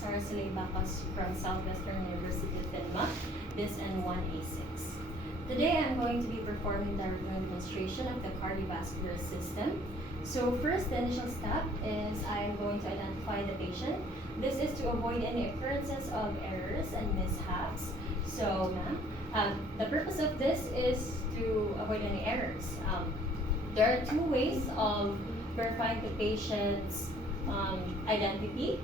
from Southwestern University of FINMA, this N1A6. Today I'm going to be performing the demonstration of the cardiovascular system. So first, the initial step is I'm going to identify the patient. This is to avoid any occurrences of errors and mishaps. So, the purpose of this is to avoid any errors. There are two ways of verifying the patient's identity.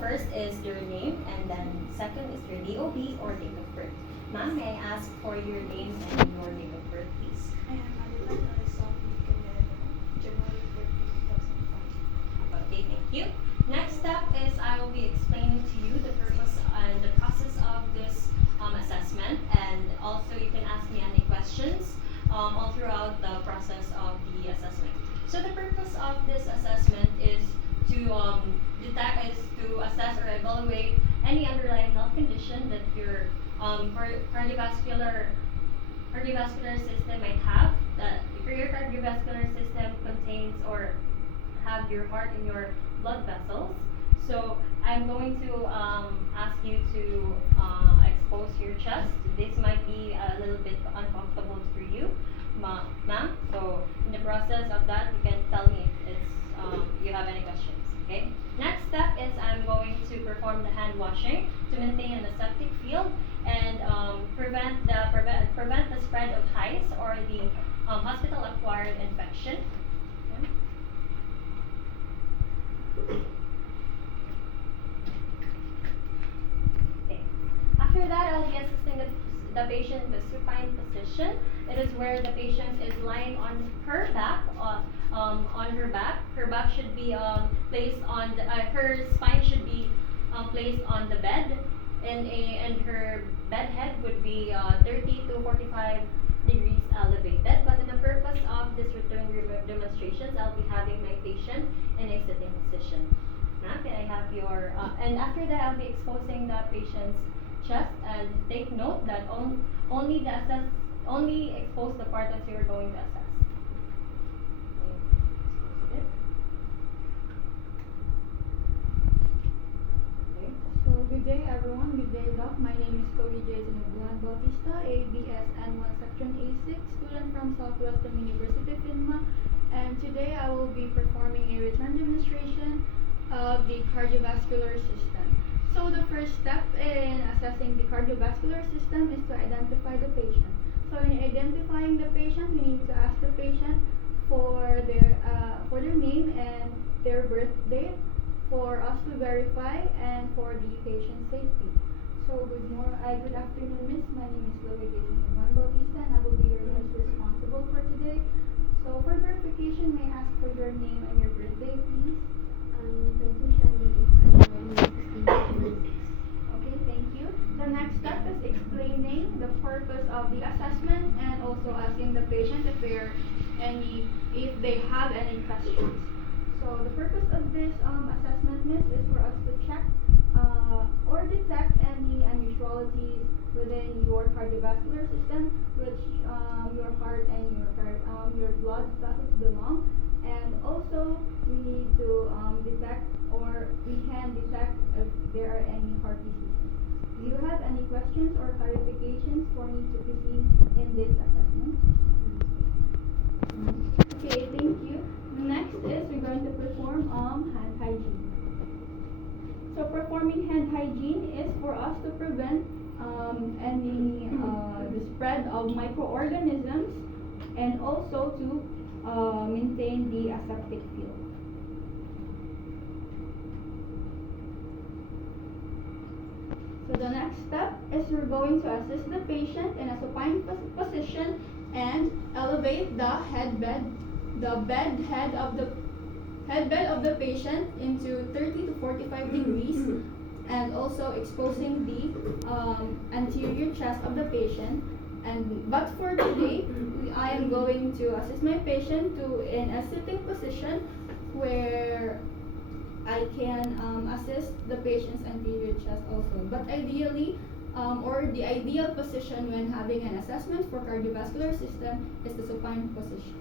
First is their name, and then second is their DOB or date of birth. Ma'am, may I ask for your name and your date of birth, please? I am Adeline January 14, 2005. Okay, thank you. Next step is I will be explaining to you the purpose and the process of this assessment, and also you can ask me any questions all throughout the process of the assessment. So the purpose of this assessment is to assess or evaluate any underlying health condition that your cardiovascular system might have. That your cardiovascular system contains or have your heart and your blood vessels. So I'm going to ask you to expose your chest. This might be a little bit uncomfortable for you, ma'am. So in the process of that, you can tell me if you have any questions. Okay. Next step is I'm going to perform the hand washing to maintain an aseptic field and prevent the spread of hives or the hospital-acquired infection. Okay. After that, I'll be assisting the patient in the supine position. It is where the patient is lying on her back. Her back should be placed on her spine should be placed on the bed, and her bed head would be 30 to 45 degrees elevated. But in the purpose of this return demonstrations, I'll be having my patient in a sitting position. Now, can I have your and after that, I'll be exposing the patient's chest, and take note that only expose the part that you're going to assess. So good day everyone, good day Doc. My name is Chloe Jason Bautista, ABS N1 Section A6, student from Southwestern University of FINMA, and today I will be performing a return demonstration of the cardiovascular system. So the first step in assessing the cardiovascular system is to identify the patient. So in identifying the patient, we need to ask the patient for their name and their birth date for us to verify and for the patient safety. So good afternoon, Miss. My name is Chloe Jason Bautista, and I will be your nurse responsible for today. So for verification, may I ask for your name and your birthday, please? Okay, thank you. The next step is explaining the purpose of the assessment and also asking the patient if they have any questions. So the purpose of this assessment, Miss, is for us to check or detect any unusualities within your cardiovascular system, which your heart and your blood vessels belong. And also, we need to we can detect if there are any heart diseases. Do you have any questions or clarifications for me to proceed in this assessment? Okay, thank you. Next is we're going to perform hand hygiene. So performing hand hygiene is for us to prevent the spread of microorganisms and also to maintain the aseptic field. So the next step is we're going to assist the patient in a supine position and elevate the bed head of the patient into 30 to 45 degrees, and also exposing the anterior chest of the patient. But for today, I am going to assist my patient in a sitting position where I can assist the patient's anterior chest also. But ideally, or the ideal position when having an assessment for cardiovascular system is the supine position.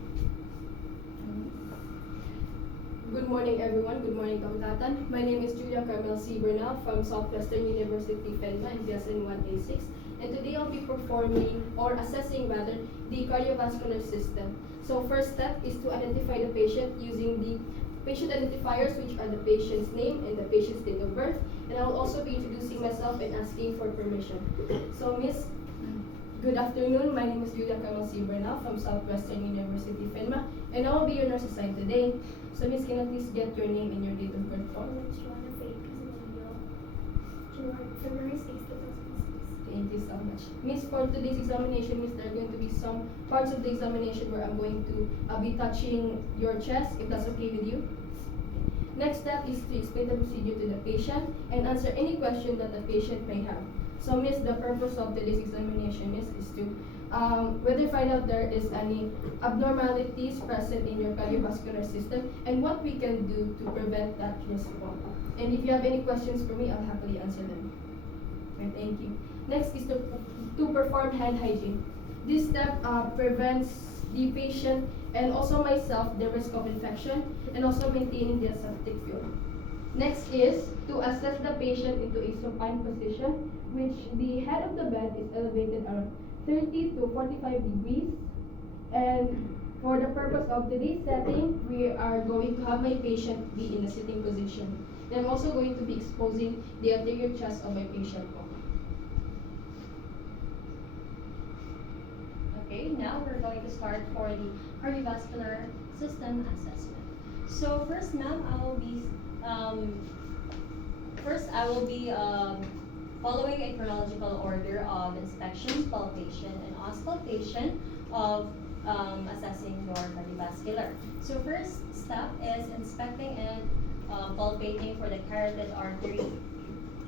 Good morning, everyone. Good morning, Kapitatan. My name is Julia Carmel C. Bernal from Southwestern University, FENMA, in BSN1A6. And today I'll be performing, or assessing rather, the cardiovascular system. So first step is to identify the patient using the patient identifiers, which are the patient's name and the patient's date of birth. And I will also be introducing myself and asking for permission. So Miss, good afternoon. My name is Julia Carmel C. Bernal from Southwestern University, FENMA, and I will be your nurse assigned today. So Miss, can I please get your name and your date of birth? February 6, 2006. Thank you so much. Miss, for today's examination, Miss, there are going to be some parts of the examination where I'm going to be touching your chest, if that's okay with you. Next step is to explain the procedure to the patient and answer any question that the patient may have. So Miss, the purpose of today's examination is to whether find out there is any abnormalities present in your cardiovascular system and what we can do to prevent that risk. And if you have any questions for me, I'll happily answer them. Okay, thank you. Next is to perform hand hygiene. This step prevents the patient and also myself the risk of infection and also maintaining the aseptic field. Next is to assess the patient into a supine position, which the head of the bed is elevated around 30 to 45 degrees. And for the purpose of today's setting, we are going to have my patient be in a sitting position. And I'm also going to be exposing the anterior chest of my patient. Okay, now we're going to start for the cardiovascular system assessment. So first, ma'am, I will be following a chronological order of inspection, palpation, and auscultation of assessing your cardiovascular. So first step is inspecting and palpating for the carotid artery.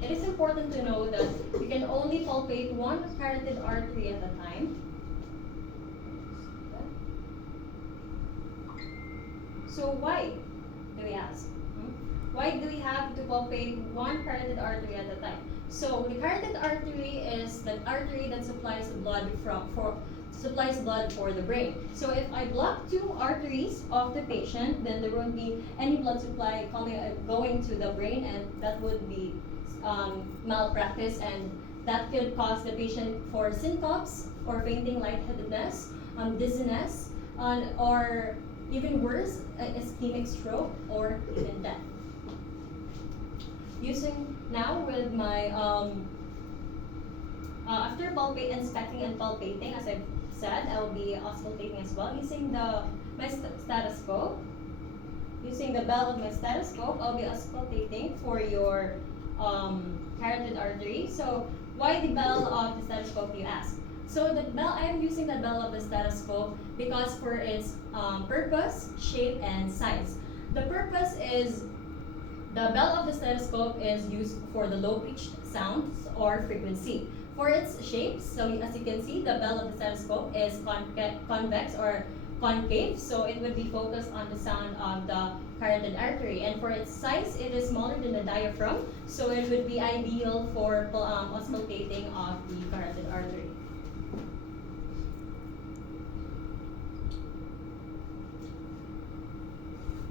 It is important to know that you can only palpate one carotid artery at a time. So why, do we ask? Why do we have to palpate one carotid artery at a time? So the carotid artery is the artery that supplies blood for the brain. So if I block two arteries of the patient, then there won't be any blood supply going to the brain, and that would be malpractice, and that could cause the patient for syncopes or fainting, lightheadedness, dizziness, or even worse, ischemic stroke or even death. Using now with my after inspecting and palpating, as I've said, I'll be auscultating as well using my stethoscope. Using the bell of my stethoscope, I'll be auscultating for your carotid artery. So why the bell of the stethoscope, you ask? So the bell, I am using the bell of the stethoscope because for its purpose, shape, and size. The purpose is the bell of the stethoscope is used for the low-pitched sounds or frequency. For its shape, so as you can see, the bell of the stethoscope is convex or concave, so it would be focused on the sound of the carotid artery. And for its size, it is smaller than the diaphragm, so it would be ideal for auscultating of the carotid artery.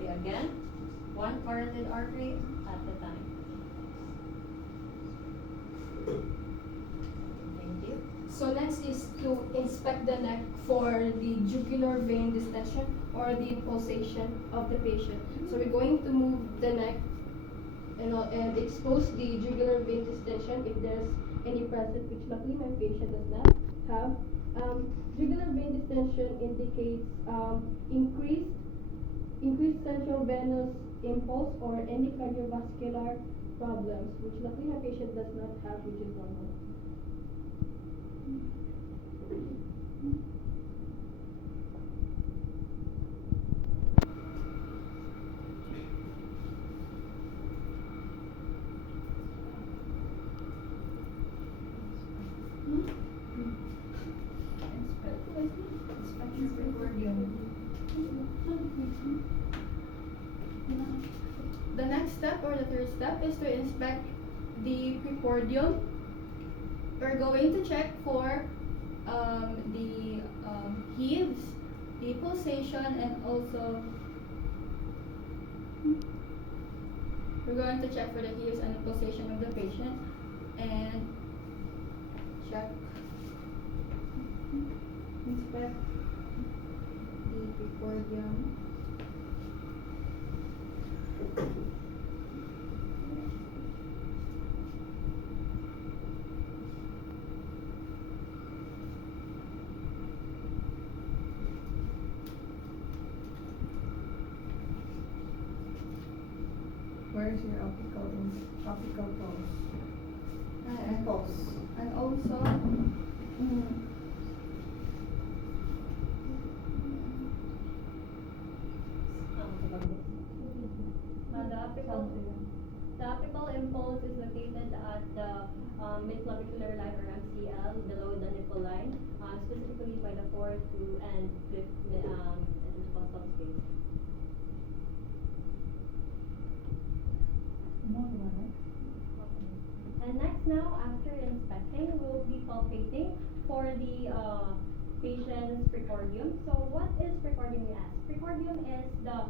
Okay, again, one carotid artery at a time. Thank you. So next is to inspect the neck for the jugular vein distension or the pulsation of the patient. So we're going to move the neck and expose the jugular vein distension if there's any present, which luckily my patient does not have. Jugular vein distension indicates increased central venous impulse or any cardiovascular problems, which luckily my patient does not have, which is normal. The next step or the third step is to inspect the precordium. We're going to check for the heaves, the pulsation, and also We're going to check for the heels and the pulsation of the patient and check, inspect the precordium. Where is your apical pulse? And Pulse. And also, The apical impulse is located at the midclavicular line or MCL below the nipple line, specifically by the fourth to and fifth intercostal space. And next now, after inspecting, we'll be palpating for the patient's precordium. So what is precordium, you ask? Precordium is the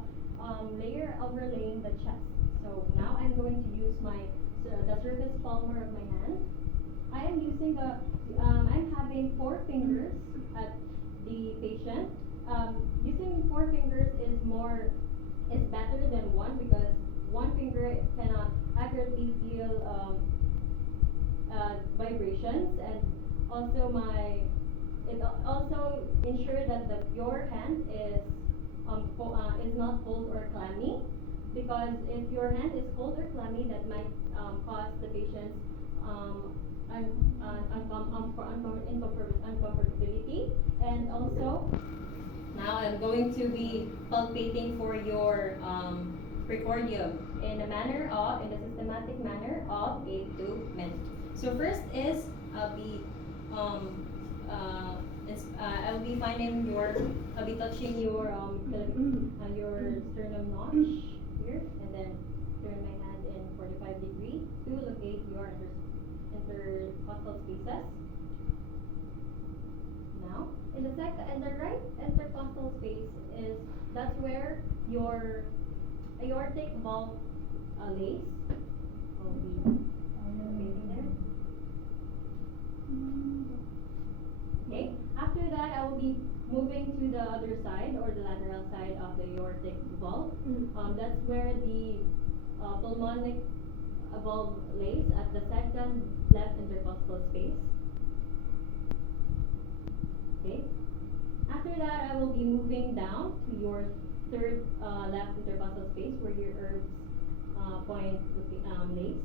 layer overlaying the chest. So now I'm going to use the surface palmar of my hand. I am using I'm having 4 fingers at the patient. Using 4 fingers is better than 1 because 1 finger cannot accurately feel vibrations, and also it also ensure that your hand is not cold or clammy, because if your hand is cold or clammy, that might cause the patient's uncomfortability. And also now I'm going to be palpating for your precordium in a systematic manner of 8 to minute. So first is I'll be touching your sternum notch here, and then turn my hand in 45 degrees to locate your intercostal spaces. Now, in the right intercostal space that's where your aortic valve lays. Will be locating there. Okay. After that, I will be moving to the other side or the lateral side of the aortic valve. That's where the pulmonic valve lays at the second left intercostal space. Okay. After that, I will be moving down to your third left intercostal space where your herbs point lays.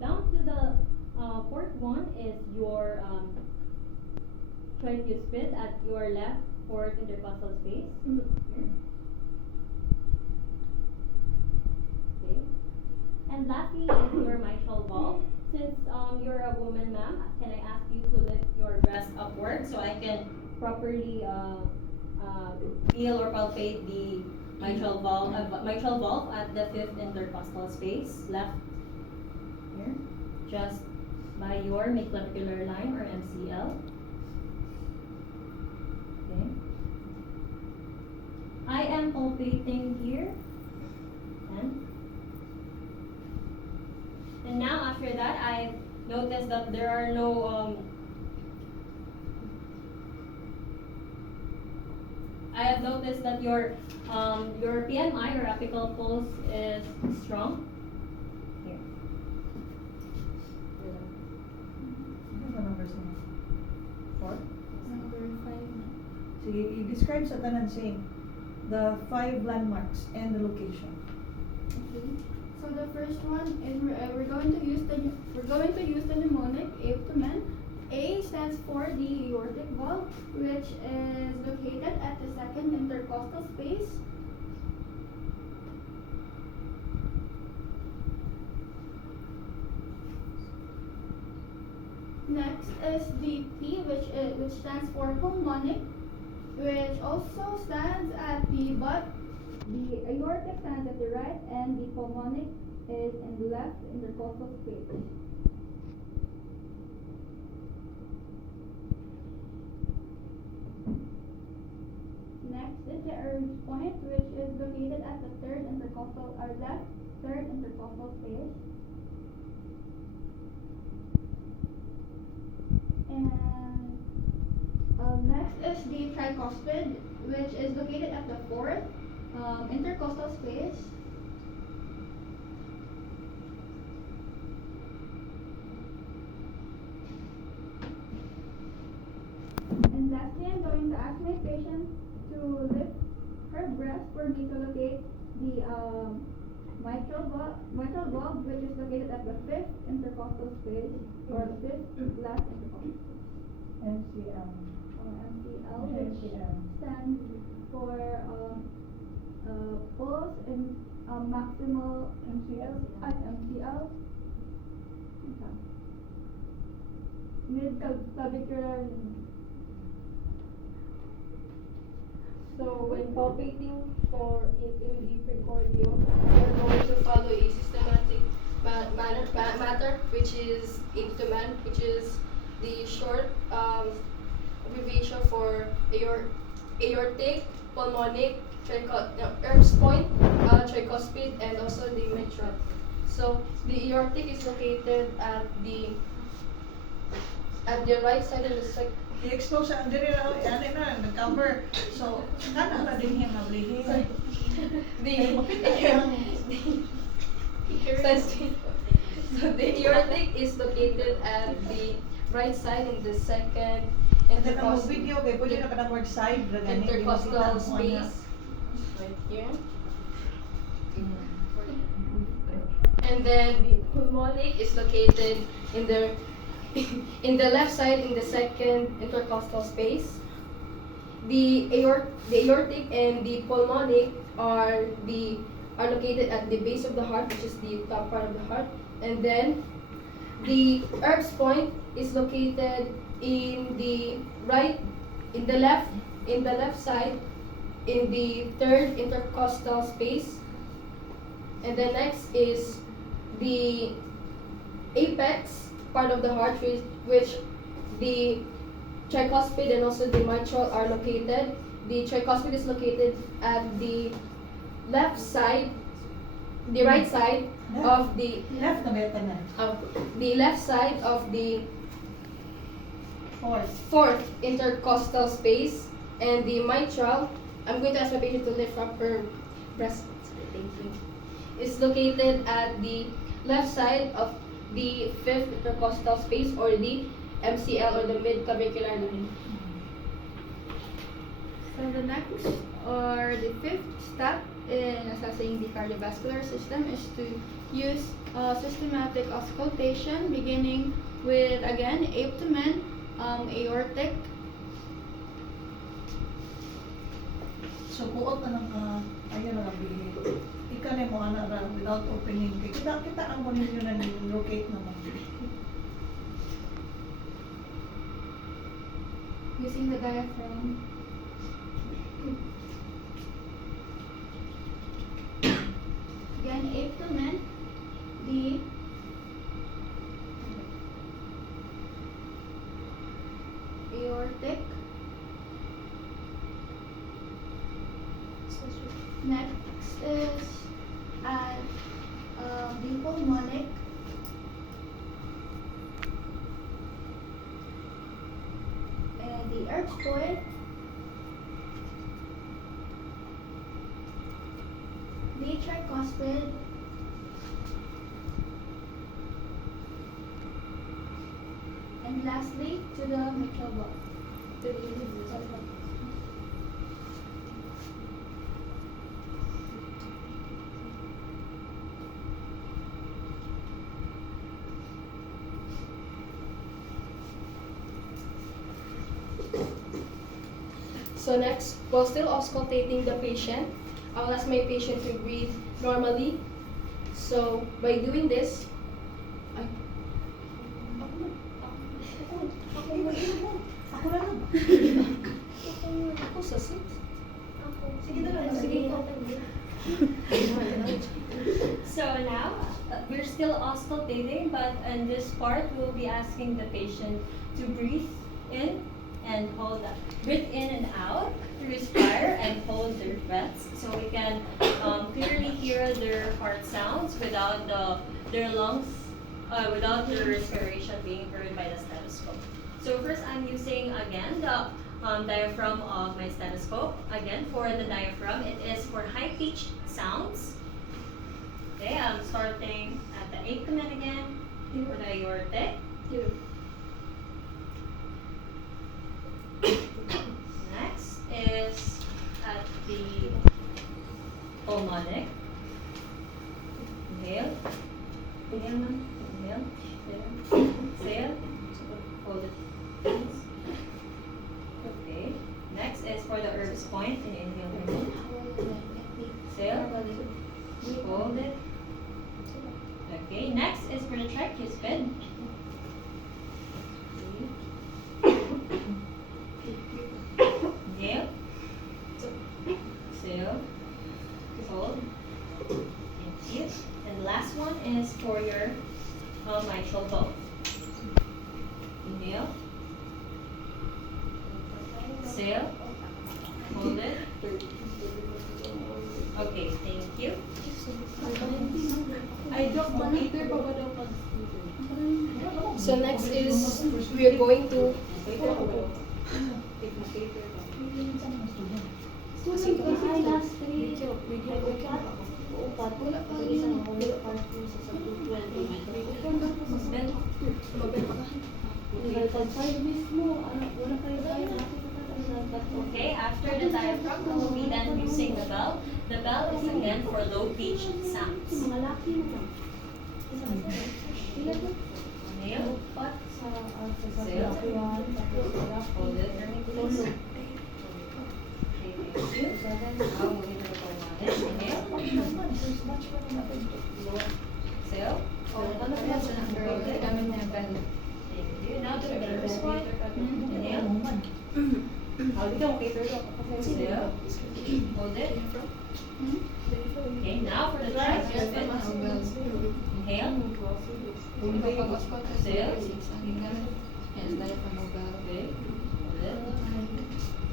Down to the fourth one is your tricuspid at your left fourth intercostal space. Here. Okay. And lastly is your mitral valve. Since you're a woman, ma'am, can I ask you to lift your breast upward so I can properly feel or palpate the mitral valve at the fifth intercostal space, left here, just by your midclavicular line or MCL. Okay. I am palpating here, and now after that, I noticed that there are no I have noticed that your PMI or apical pulse is strong. Here. Ano numbers mo? 4? number 5. So you describe sa tanan same the 5 landmarks and the location. Okay. So the first one is we're going to use the mnemonic A to men. A stands for the aortic valve, which is located at the second intercostal space. Next is the P, which stands for pulmonic, which also stands at the butt. The aortic stands at the right, and the pulmonic is in the left intercostal space. Next is the urge point, which is located at the third intercostal or left third intercostal space. And next is the tricuspid, which is located at the fourth intercostal space. And lastly, I'm going to ask my patient to lift her breast for me to locate the mitral valve, which is located at the fifth intercostal space, or the fifth last intercostal space. MCL. Or MCL, which stands for pulse and maximal MCL. MCL. Mid-clavicular. So when palpating for it in the precordium, we're going to follow a systematic matter, which is abdomen, which is the short abbreviation for aortic, pulmonic, Erb's point, tricuspid, and also the mitral. So the aortic is located at the right side of the I-expose ang diri na, ano na, nag-cover. So, kana na din yung mablihin. So the aortic is located at the right side in the second And then ang video, kay pwede na ka na word side, ragani, intercostal space. Right here. And then the pulmonic is located in the left side in the second intercostal space. The aortic and the pulmonic are located at the base of the heart, which is the top part of the heart. And then the Erb's point is located in the left side in the third intercostal space. And then next is the apex part of the heart, which the tricuspid and also the mitral are located. The tricuspid is located at the right side of the Left na beta na. left side of the Fourth. fourth intercostal space, and the mitral, I'm going to ask my patient to lift up her breast. Thank you. Is located at the left side of the fifth intercostal space, or the MCL, or the mid-clavicular ligament. So the next or the fifth step in assessing the cardiovascular system is to use systematic auscultation, beginning with again abdomen, aortic. So, kuot na lang ka, ayun na lang bilhin. Ika na mo ana ra without opening. Kaya kita ang mo ninyo na locate naman. Using the diaphragm. Again, abdomen, the aortic. Next is the pulmonic. And the Erb's point. The tricuspid. And lastly, to the mitral valve. So next, while still auscultating the patient, I'll ask my patient to breathe normally. So by doing this, Ako na lang. ako sa seat. Sige na lang. Sige. So now, we're still auscultating, but in this part, we'll be asking the patient to breathe in and hold that. Breathe in and out, respire and hold their breaths so we can clearly hear their heart sounds without their lungs, without their respiration being heard by the stethoscope. So first I'm using again the diaphragm of my stethoscope. Again, for the diaphragm, it is for high-pitched sounds. Okay, I'm starting at the abdomen again for the aortic. Next is at the pulmonic. Inhale. Inhale, ma'am. Inhale. Exhale. Exhale. Hold it. Please. Okay. Next is for the Erb's point. Inhale. Exhale. Hold it. Okay. Next is for the tricuspid. Inhale. Exhale. Hold. Thank you. And the last one is for your mitral valve. Inhale. Exhale. Hold it. Okay, thank you. So next is we are going to Okay, after the diaphragm, we will be then using the bell. The bell is again for low pitched sounds. Inhale. Exhale. Hold it. Okay, thank you. Now moving to the pulmonic. Inhale. Exhale. Hold it. Thank you. Now to the nervous one. Inhale. Exhale. Hold it. Okay, now for the tricuspid. Inhale. Exhale. Okay. Hold it. Thank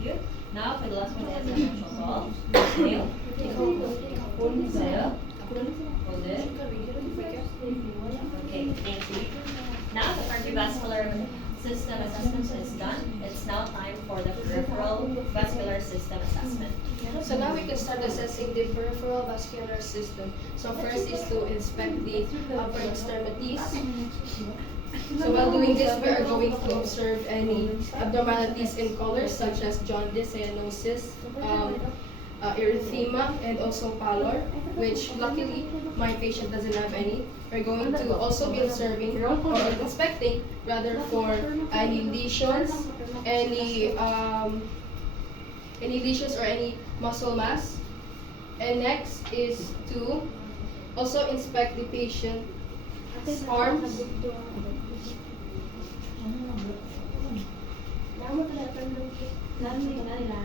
you. Now for the last one is the mitral valve. Inhale. Exhale. Hold it. Okay, thank you. Now the cardiovascular system assessment is done. It's now time for the peripheral vascular system assessment. So now we can start assessing the peripheral vascular system. So first is to inspect the upper extremities. So while doing this, we are going to observe any abnormalities in colors such as jaundice, cyanosis, erythema, and also pallor, which luckily my patient doesn't have any. We're going to also be observing or inspecting rather for any lesions, any lesions or any muscle mass. And next is to also inspect the patient's arms.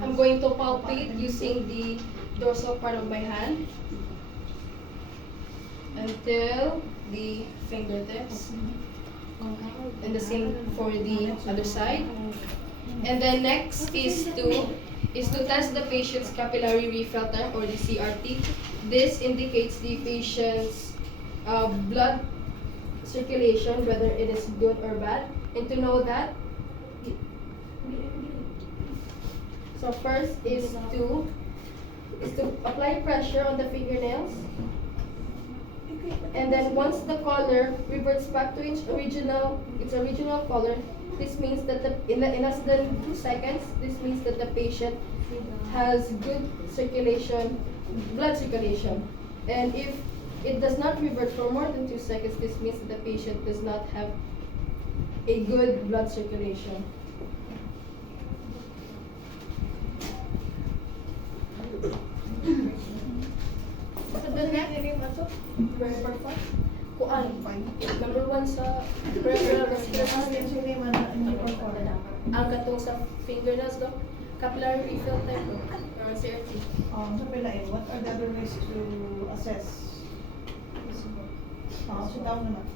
I'm going to palpate using the dorsal part of my hand until the fingertips, and the same for the other side. And then next is to test the patient's capillary refilter or the CRT. This indicates the patient's blood circulation, whether it is good or bad. And to know that, so first is to apply pressure on the fingernails. And then once the color reverts back to its original color, this means that in less than 2 seconds, this means that the patient has good circulation, blood circulation. And if it does not revert for more than 2 seconds, this means that the patient does not have a good blood circulation. So the next number 1 sa peripheral vascular system. Ang katong sa fingernails do, capillary refilter or CRT. So what are the other ways to assess? Sit down naman.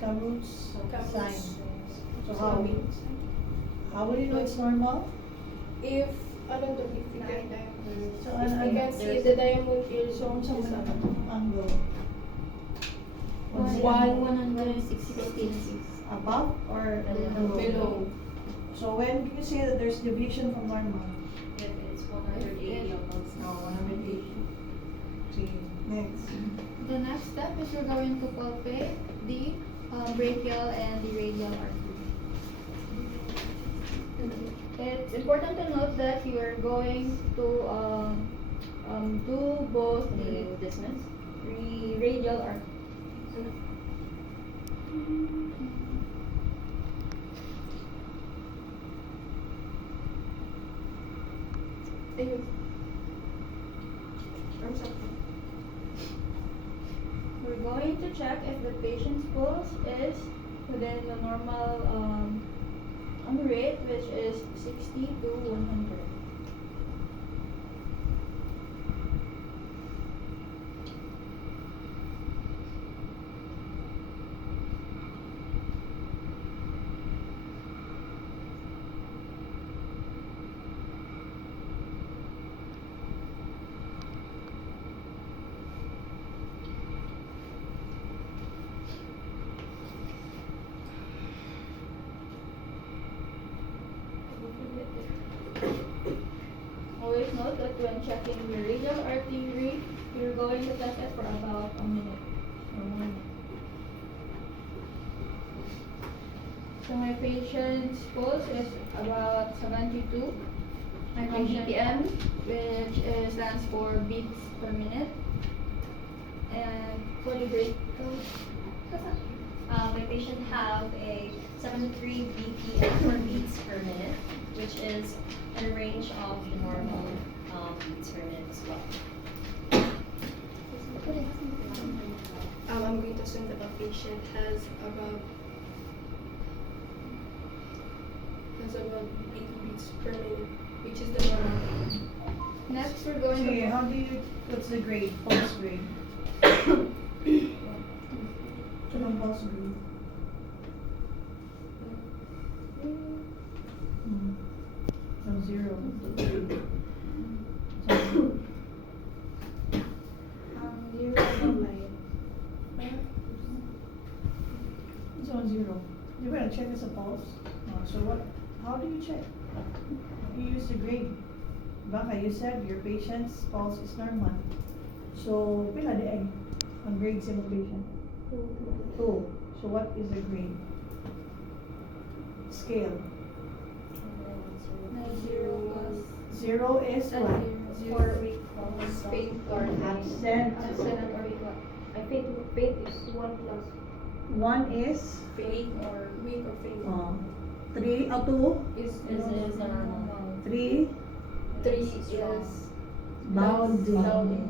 Caroot's Caroot's sign. So Sabi. how will you know it's normal? If, ano to, if you can, So if you can see the diamond here, so sa is angle. One- 116 Above or below? below. So when you say that there's deviation from normal? If it's 180 above. No, 180. Okay, next. The next step is we're going to palpate the brachial and the radial artery. It's important to note that you are going to do both the Dismiss. radial artery. Ayun. Arms up. We're going to check if the patient's pulse is within the normal rate, which is 60 to 100. Always note that when checking the radial artery, you're going to test it for about a minute or 1 minute. So my patient's pulse is about 72 BPM, which stands for beats per minute. And for the brachial, My patient have a 73 BPM or beats per minute, which is in a range of the normal beats per minute as well. I'm going to assume that the patient has about 80 beats per minute, which is the normal. next we're going Okay, to how do you, what's the grade, pulse grade? Anong pulse grade? So 0. So, it's on 0. You're gonna check as a pulse. So what? How do you check? You use the grade. Baka you said your patient's pulse is normal. So pila di ay ang grade sa imong patient? 2. So what is the grade? Scale. 0 plus 0 is what? For week pulse Faint or Absent. absent or equal. I think faint is 1 plus 1 is week or weak or faint. 3 or 2. Is is normal. 3 3 Strong. is bounding. Bounding.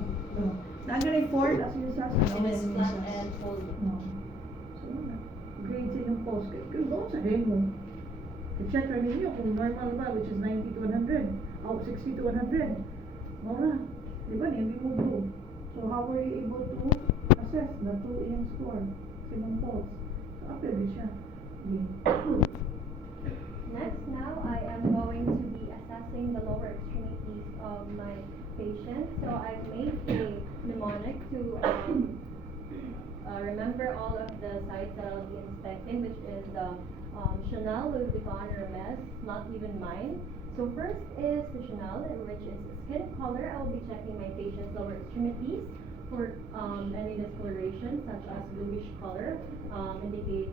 Naganay 4 as yung sa It is flat and folded. So, grade sa inyong pulse. Kaya doon sa rin mo. I-check rin ninyo kung normal ba, which is 90 to 100. O 60 to 100. Mora. Di ba? Hindi mo do. So, how were you able to assess the 2 AM score sa inyong pulse? So, after this siya. Next, now I am going to be assessing the lower extremities of my patient. So I've made a mnemonic to remember all of the sites that I'll be inspecting, which is Chanel, Louis Vuitton, Hermes, not even mine. So first is the Chanel, which is skin color. I will be checking my patient's lower extremities for any discoloration, such as bluish color, indicates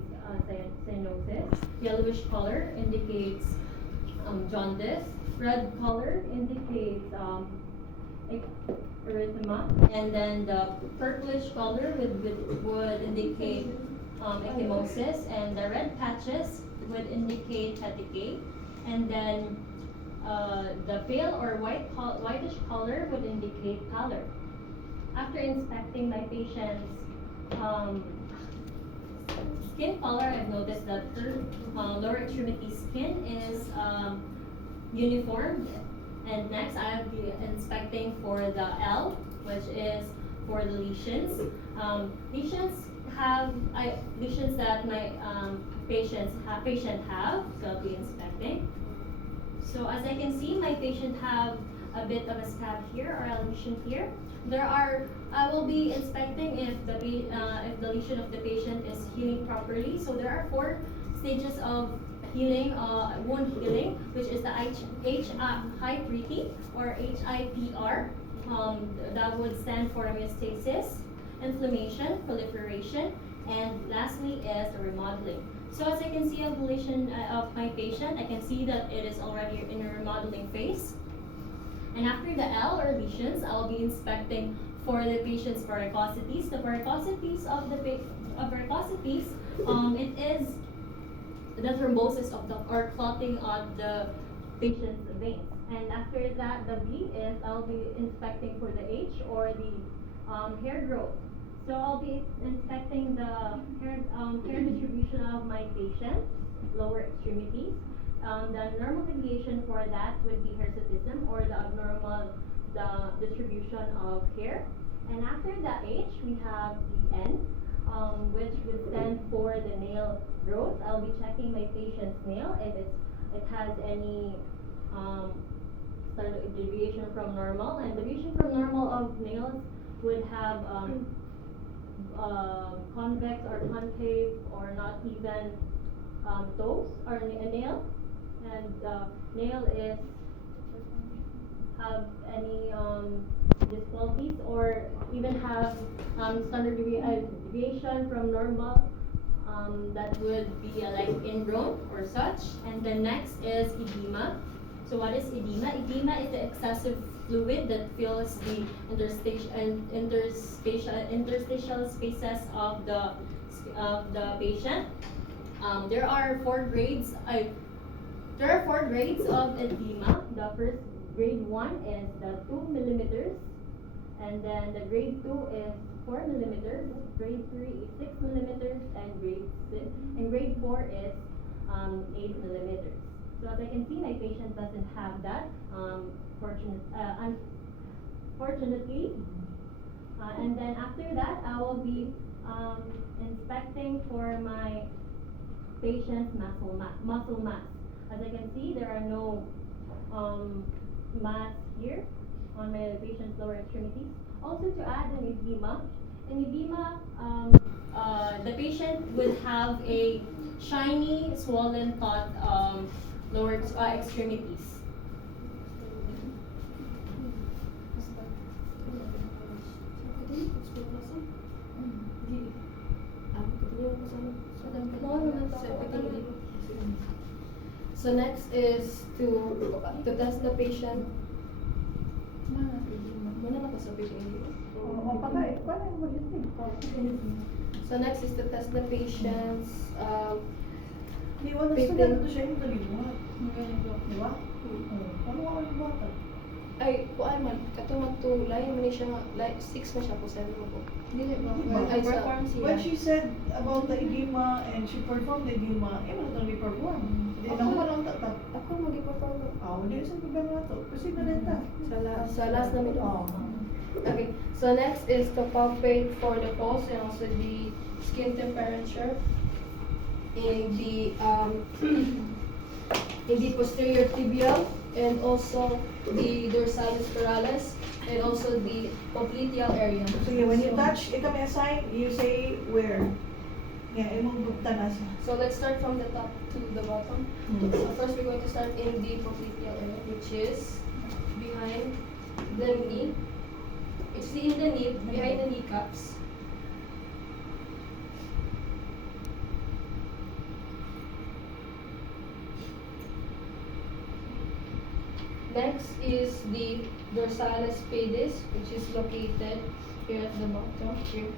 cyanosis. Yellowish color indicates jaundice. Red color indicates erythema. And then the purplish color would indicate ecchymosis. And the red patches would indicate petechiae. And then the pale or whitish color would indicate pallor. After inspecting my patient's skin color, I've noticed that her lower extremity skin is uniform. And next, I'll be inspecting for the L, which is for the lesions. Lesions have lesions that my patient have, so I'll be inspecting. So as I can see, my patient have a bit of a scab here or a lesion here. I will be inspecting if the lesion of the patient is healing properly. So there are 4 stages of healing, wound healing, which is the HIPR or HIPR. That would stand for homeostasis, inflammation, proliferation, and lastly is the remodeling. So as I can see of the lesion of my patient, I can see that it is already in a remodeling phase. And after the L or lesions, I'll be inspecting for the patient's varicosities. The varicosities of varicosities, it is the thrombosis of or clotting of the patient's veins. And after that, the B is I'll be inspecting for the H or the hair growth. So I'll be inspecting the hair distribution of my patient, lower extremities. The normal deviation for that would be hirsutism or the abnormal distribution of hair. And after the H, we have the N, which would stand for the nail growth. I'll be checking my patient's nail if it has any deviation from normal. And deviation from normal of nails would have convex or concave or not even toes or a nail. And nail is have any difficulties or even have standard deviation from normal, that would be like ingrown or such. And the next is edema. So what is edema? Edema is the excessive fluid that fills the interstitial spaces of the patient. There are 4 grades. There are 4 grades of edema. The first grade 1 is the 2 millimeters, and then the grade 2 is 4 millimeters. Grade 3 is 6 millimeters, and grade 4 is 8 millimeters. So as I can see, my patient doesn't have that, unfortunately. And then after that, I will be inspecting for my patient's muscle mass. As I can see, there are no mass here on my patient's lower extremities. Also, to add an edema, the patient would have a shiny, swollen thought lower extremities. So next is to test the patient. So next is to test the patient's ay, kuan man, katong magtulay, man siya nga, like 6 man siya po, 7 mo po. Dili ba? Ay, sa- Perform siya. When she said about the edema and she performed the edema, ito na perform. Hindi na ako lang tatak. Ako mag-perform. Hindi sa problema na to. Kasi na rin ta. Sa last na mid. Oo. Okay, so next is to palpate for the pulse and also the skin temperature in the in the posterior tibial and also the dorsalis spiralis and also the popliteal area. Sige, when you touch, ito may assign, you say where. Yeah, imong bukta na siya. So let's start from the top to the bottom. So first we're going to start in the popliteal area, which is behind the knee. It's in the knee, behind the kneecaps. Next is the dorsalis pedis, which is located here at the bottom. Here.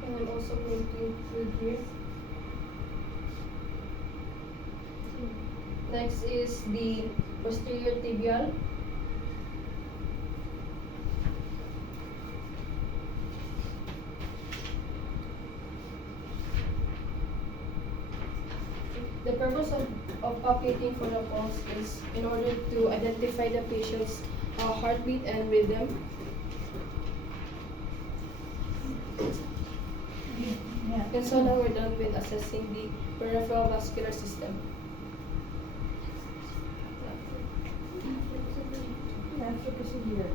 And I'm also going to include here. Next is the posterior tibial. The purpose of palpating for the pulse is in order to identify the patient's heartbeat and rhythm. Yeah. And so now we're done with assessing the peripheral vascular system. That's the procedure.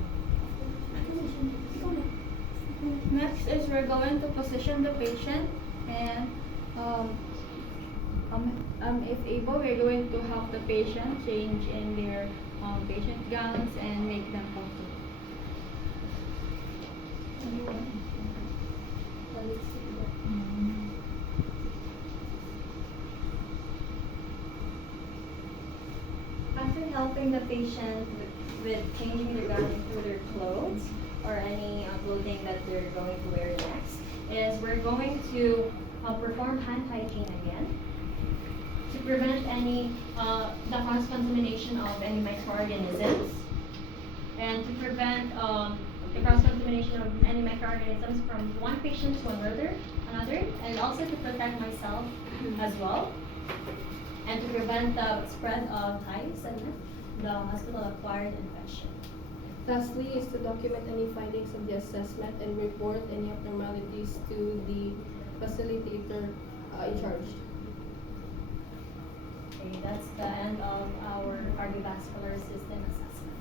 Next is we're going to position the patient, and if able, we're going to help the patient change in their patient gowns and make them comfortable. After helping the patient with changing their gown into their clothes or any clothing that they're going to wear next, is we're going to perform hand hygiene again to prevent any the cross-contamination of any microorganisms and to prevent the cross-contamination of any microorganisms from one patient to another, and also to protect myself as well, and to prevent the spread of hives and the hospital-acquired infection. Lastly is to document any findings of the assessment and report any abnormalities to the facilitator in charge. Okay, that's the end of our cardiovascular system assessment.